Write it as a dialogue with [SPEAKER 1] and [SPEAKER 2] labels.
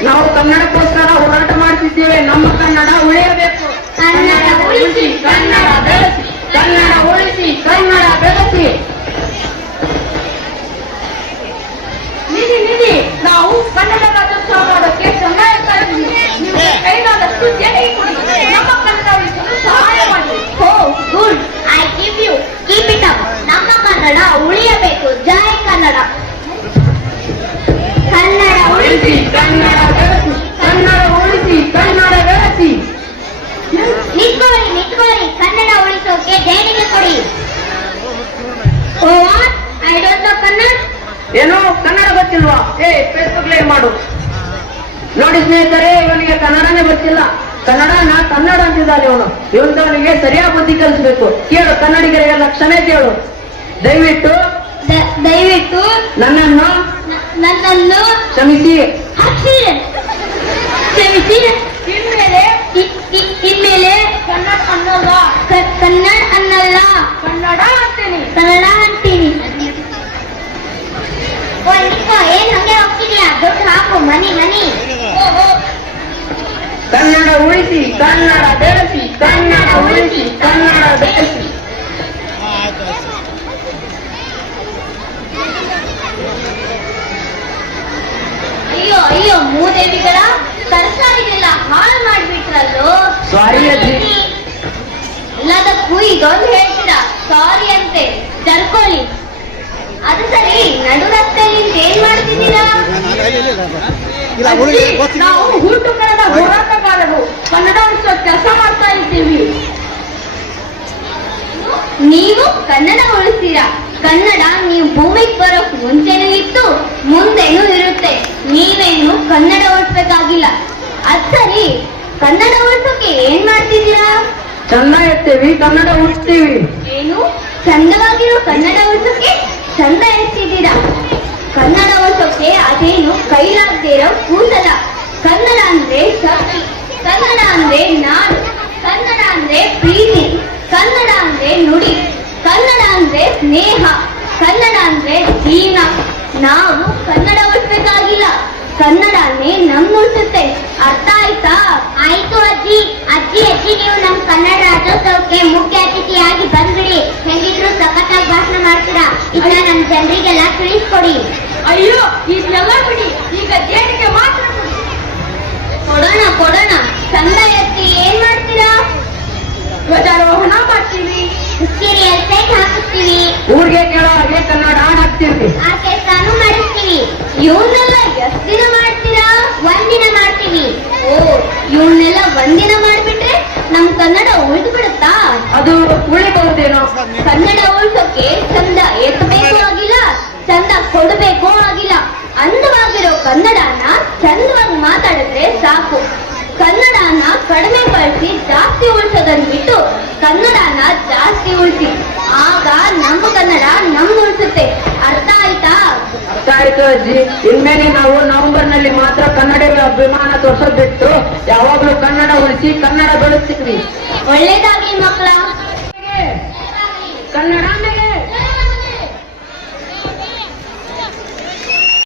[SPEAKER 1] ನಾವು ಕನ್ನಡಕ್ಕೋಸ್ಕರ ಹೋರಾಟ ಮಾಡ್ತಿದ್ದೇವೆ. ನಮ್ಮ ಕನ್ನಡ ಉಳಿಯಬೇಕು.
[SPEAKER 2] ಕನ್ನಡ ಉಳಿಸಿ,
[SPEAKER 1] ಕನ್ನಡ ಬೆಳೆಸಿ, ಕನ್ನಡ ಉಳಿಸಿ, ಕನ್ನಡ ಬೆಳೆಸಿ.
[SPEAKER 2] ನಿಧಿ ನಾವು ಕನ್ನಡ ರಾಜ್ಯೋತ್ಸವ ಮಾಡೋಕ್ಕೆ ಸಹಾಯಕ ಇದ್ದೀವಿ. ನಿಮಗೆ ಕೈಲಾದಷ್ಟು ದೇಣಿಗೆ ಕೊಡಿ. ನಮ್ಮ ಕನ್ನಡ ಉಳಿಸಲು ಸಹಾಯ ಮಾಡಿ. Oh good, I give you, keep it up. ನಮ್ಮ ಕನ್ನಡ ಉಳಿಯಬೇಕು. ಜೈ ಕನ್ನಡ. ಕನ್ನಡ
[SPEAKER 1] ಉಳಿಸಿ, ಕನ್ನಡ ಬೆಳೆಸಿ, ಕನ್ನಡ ಉಳಿಸಿ, ಕನ್ನಡ ಬೆಳೆಸಿ.
[SPEAKER 2] ನಿಂತ್ಕೊಳ್ಳಿ, ಕನ್ನಡ ಉಳಿಸೋಕೆ ದೇಣಿಗೆ ಕೊಡಿ. Oh what, I don't know Kannada.
[SPEAKER 1] ಏನೋ ಕನ್ನಡ ಗೊತ್ತಿಲ್ವಾ? ಫೇಸ್ಬುಕ್ ಲೈವ್ ಮಾಡು. ನೋಡಿ ಸ್ನೇಹಿತರೆ, ಇವನಿಗೆ ಕನ್ನಡನೇ ಗೊತ್ತಿಲ್ಲ. ಕನ್ನಡ ಅಂತಿದ್ದಾನೆ ಇವನು. ಇವನಿಗೆ ಸರಿಯಾಗಿ ಬುದ್ಧಿ ಕಲಿಸ್ಬೇಕು. ಕೇಳು, ಕನ್ನಡಿಗರಿಗೆಲ್ಲ ಕ್ಷಮೆ ಕೇಳು. ದಯವಿಟ್ಟು ನನ್ನನ್ನು ಕ್ಷಮಿಸಿ.
[SPEAKER 2] ಇನ್ಮೇಲೆ ಕನ್ನಡ ಅನ್ನಲ್ಲ, ಕನ್ನಡ ಅಂತೀನಿ. ಏನ್ ಹಂಗೆ ಹೋಗ್ತಿದ್ಯಾ? ದುಡ್ಡು ಹಾಕು, ಮನಿ.
[SPEAKER 1] ಕನ್ನಡ ಉಳಿಸಿ, ಕನ್ನಡ ಬೆಳೆಸಿ, ಕನ್ನಡ ಉಳಿಸಿ, ಕನ್ನಡ ಬೆಳೆಸಿ.
[SPEAKER 2] ಅಯ್ಯೋ ಮೂದೇವಿಗಳ ತರಕಾರಿಗೆಲ್ಲ ಹಾಳು ಮಾಡ್ಬಿಟ್ರಲ್ಲೋ.
[SPEAKER 1] ಸಾರಿ ಅಜ್ಜಿ.
[SPEAKER 2] ಎಲ್ಲದಕ್ಕೂ ಇದೊಂದು ಹೇಳ್ತೀರಾ, ಸಾರಿ ಅಂತೆ. ತರ್ಕೊಳ್ಳಿ. ಅದು ಸರಿ, ನಡು ರಸ್ತೆಯಲ್ಲಿ ಏನ್ ಮಾಡ್ತಿದ್ದೀರಾ? ನಾವು ಹುಟ್ಟು ಕನ್ನಡ ಹೋರಾಟಗಾರರು. ಕನ್ನಡ ಉಳಿಸೋ ಕೆಲಸ ಮಾಡ್ತಾ ಇದ್ದೀವಿ. ನೀವು ಕನ್ನಡ ಉಳಿಸ್ತೀರಾ? ಕನ್ನಡ ನೀವು ಭೂಮಿಗೆ ಬರೋಕ್ ಮುಂಚೆನೂ ಇತ್ತು, ಮುಂದೆನೂ ಇರುತ್ತೆ. ನೀವೇನು ಕನ್ನಡ ಉಳಿಸ್ಬೇಕಾಗಿಲ್ಲ. ಅದ್ ಸರಿ, ಕನ್ನಡ ಉಳಿಸೋಕೆ ಏನ್ ಮಾಡ್ತಿದ್ದೀರಾ?
[SPEAKER 1] ಚಂದ ಎತ್ತೀವಿ, ಕನ್ನಡ ಉಳಿಸ್ತೀವಿ.
[SPEAKER 2] ಏನು ಚಂದವಾಗಿರೋ ಕನ್ನಡ ಉಳಿಸೋಕೆ ಚಂದ ಎತ್ತಿದ್ದೀರಾ? ಕನ್ನಡ ಉಳಿಸೋಕೆ ಅದೇನು ಕೈಲಾಗದೇ ಇರೋ ಕೂಸಲ. ಕನ್ನಡ ಅಂದ್ರೆ ಶಕ್ತಿ, ಕನ್ನಡ ಅಂದ್ರೆ ನಾಡು, ಕನ್ನಡ ಅಂದ್ರೆ ಪ್ರೀತಿ, ಕನ್ನಡ ಅಂದ್ರೆ ನುಡಿ, ಕನ್ನಡ ಅಂದ್ರೆ ಸ್ನೇಹ, ಕನ್ನಡ ಅಂದ್ರೆ ಜೀವನ. ನಾವು ಕನ್ನಡ ಉಳಿಸ್ಬೇಕಾಗಿಲ್ಲ, ಕನ್ನಡನೇ ನಮ್ ಉಳಿಸುತ್ತೆ. ಅರ್ಥ ಆಯ್ತಾ? ಆಯ್ತು ಅಜ್ಜಿ. ನೀವು ನಮ್ ಕನ್ನಡ ರಾಜ್ಯೋತ್ಸವಕ್ಕೆ ಮುಖ್ಯ ಅತಿಥಿಯಾಗಿ ಬಂದ್ಬಿಡಿ. ಹೆಂಗಿದ್ರು ಸಖತ್ತಾಗಿ ಭಾಷಣ ಮಾಡ್ತೀರಾ. ಇದನ್ನ ನಮ್ ಜನರಿಗೆಲ್ಲ ತಿಳಿಸ್ಕೊಡಿ. ಅಯ್ಯೋ, ಇದೆಲ್ಲ ಬಿಡಿ, ಈಗ ದೇಣಿಗೆ ಮಾತ್ರ ಕೊಡೋಣ. ಚಂದ ಎತ್ತಿ ಏನ್ ಮಾಡ್ತೀರಾ? ಧ್ವಜಾರೋಹಣ ಮಾಡ್ತೀವಿ, ಹುಕ್ಕೇರಿಯಲ್ಲಿ ಸೈಟ್ ಹಾಕಿಸ್ತೀವಿ,
[SPEAKER 1] ಊರಿಗೆ ಕೇಳೋ ಹಾಗೆ ಕನ್ನಡ ಹಾಡ್ತೀವಿ,
[SPEAKER 2] ಆರ್ಕೆಸ್ಟ್ರಾನು ಮಾಡಿಸ್ತೀವಿ. ಇವನ್ನೆಲ್ಲ ಎಷ್ಟು ದಿನ ಮಾಡ್ತೀರಾ? ಒಂದಿನ ಮಾಡ್ತೀವಿ. ಓ, ಇವನ್ನೆಲ್ಲ ಒಂದಿನ ಮಾಡ್ಬಿಟ್ರೆ ನಮ್ ಕನ್ನಡ ಉಳಿದು ಬಿಡುತ್ತಾ?
[SPEAKER 1] ಅದು ಉಳಿಬಹುದೇನೋ.
[SPEAKER 2] ಕನ್ನಡ ಉಳಿಸೋಕೆ ಚಂದ ಎತ್ತಬೇಕು ಆಗಿಲ್ಲ, ಚಂದ ಕೊಡಬೇಕು ಆಗಿಲ್ಲ. ಅಂದವಾಗಿರೋ ಕನ್ನಡನ ಚಂದವಾಗಿ ಮಾತಾಡಿದ್ರೆ ಸಾಕು. ಕನ್ನಡನ ಕಡಿಮೆ ಬಳಸಿ ಜಾಸ್ತಿ ಉಳಿಸೋದನ್ನ ಬಿಟ್ಟು ಕನ್ನಡನ ಜಾಸ್ತಿ ಉಳಿಸಿ. ಆಗ ನಮ್ಮ ಕನ್ನಡ ನಮ್ದು ಉಳಿಸುತ್ತೆ. ಅರ್ಥ ಆಯ್ತಾ?
[SPEAKER 1] ಅರ್ಥ ಆಯ್ತು ಅಜ್ಜಿ. ಇನ್ಮೇಲೆ ನಾವು ನವೆಂಬರ್ನಲ್ಲಿ ಮಾತ್ರ ಕನ್ನಡಿಗ ಅಭಿಮಾನ ತೋರ್ಸೋದ್ ಬಿಟ್ಟು ಯಾವಾಗ್ಲೂ ಕನ್ನಡ ಉಳಿಸಿ, ಕನ್ನಡ ಬೆಳೆಸ್ತೀವಿ.
[SPEAKER 2] ಒಳ್ಳೇದಾಗ್ಲಿ ಮಕ್ಕಳ.